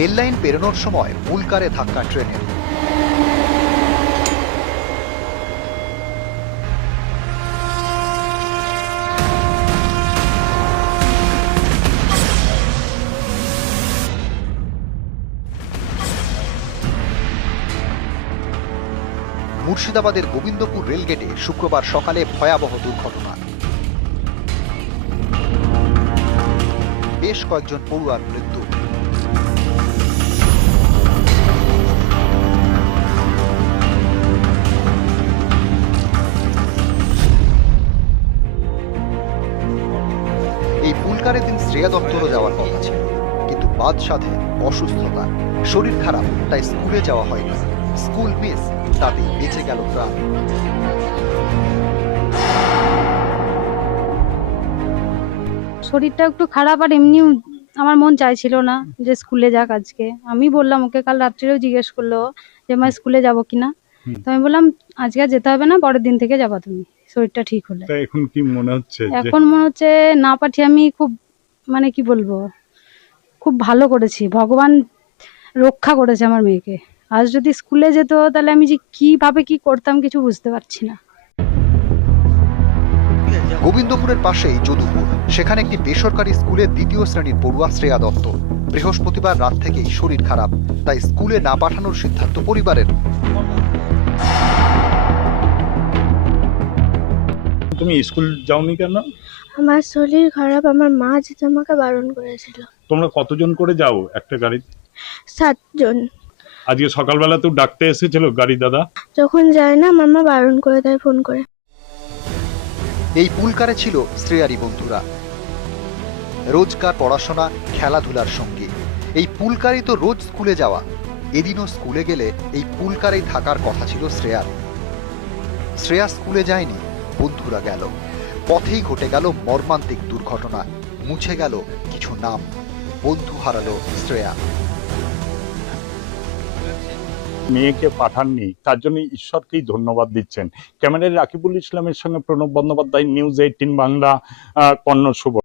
Rail line পেরোনোর সময় পুলকারে ধাক্কা ট্রেনের। মুর্শিদাবাদের গোবিন্দপুর রেলগেটে শুক্রবার সকালে ভয়াবহ দুর্ঘটনা। বেশ কয়েকজন পড়ুয়ার মৃত্যু। এই পুলকারে দিন শ্রেয়া দত্তরও যাওয়ার কথা ছিল, কিন্তু বাদ সাধে অসুস্থতা, শরীর খারাপ, তাই স্কুলে যাওয়া হয়নি। স্কুল মিস, তাতেই বেঁচে গেল প্রাণ। শরীরটা একটু খারাপ, আর এমনিও আমার মন চাইছিল না যে স্কুলে যাক আজকে। আমি বললাম ওকে, কাল রাত্রেও জিজ্ঞেস করলো যে মা স্কুলে যাবো কিনা, তো আমি বললাম আজকে আর যেতে হবে না, পরের দিন থেকে যাবা তুমি, শরীরটা ঠিক হলে। এখন কি মনে হচ্ছে? এখন মনে হচ্ছে না পাঠিয়ে আমি খুব, মানে কি বলবো, খুব ভালো করেছি, ভগবান রক্ষা করেছে আমার মেয়েকে। আজ যদি স্কুলে যেত তাহলে আমি যে কিভাবে কি করতাম কিছু বুঝতে পারছি না। গোবিন্দপুরের পাশেই যদুপুর, সেখানে একটি বেসরকারি স্কুলে দ্বিতীয় শ্রেণীর পড়ুয়া শ্রেয়া দত্ত। বৃহস্পতিবার রাত থেকেই শরীর খারাপ, তাই স্কুলে না পাঠানোর সিদ্ধান্ত পরিবারের। তুমি স্কুল যাওনি কেন? আমার শরীর খারাপ, আমার মা যেতে আমাকে বারণ করেছিল। তোমরা কতজন করে যাও একটা গাড়িতে? 7 জন। আজকে সকালবেলা তো ডাকতে এসেছিল গাড়ি দাদা। যখন যায় না আমার মা বারণ করে দেয় ফোন করে। এই পুলকারে ছিল শ্রেয়ারই বন্ধুরা, রোজকার পড়াশোনা, খেলাধুলার সঙ্গী। এই পুলকারই তো রোজ স্কুলে যাওয়া। এদিনও স্কুলে গেলে এই পুলকারেই থাকার কথা ছিল শ্রেয়ার। শ্রেয়া স্কুলে যায়নি, বন্ধুরা গেল। পথেই ঘটে গেল মর্মান্তিক দুর্ঘটনা, মুছে গেল কিছু নাম, বন্ধু হারালো শ্রেয়া। মেয়েকে পাঠাননি, তার জন্য ঈশ্বরকেই ধন্যবাদ দিচ্ছেন। ক্যামেরায় রাকিবুল ইসলামের সঙ্গে প্রণব বন্দ্যোপাধ্যায়, নিউজ 18 বাংলা, কর্ণ শুভ।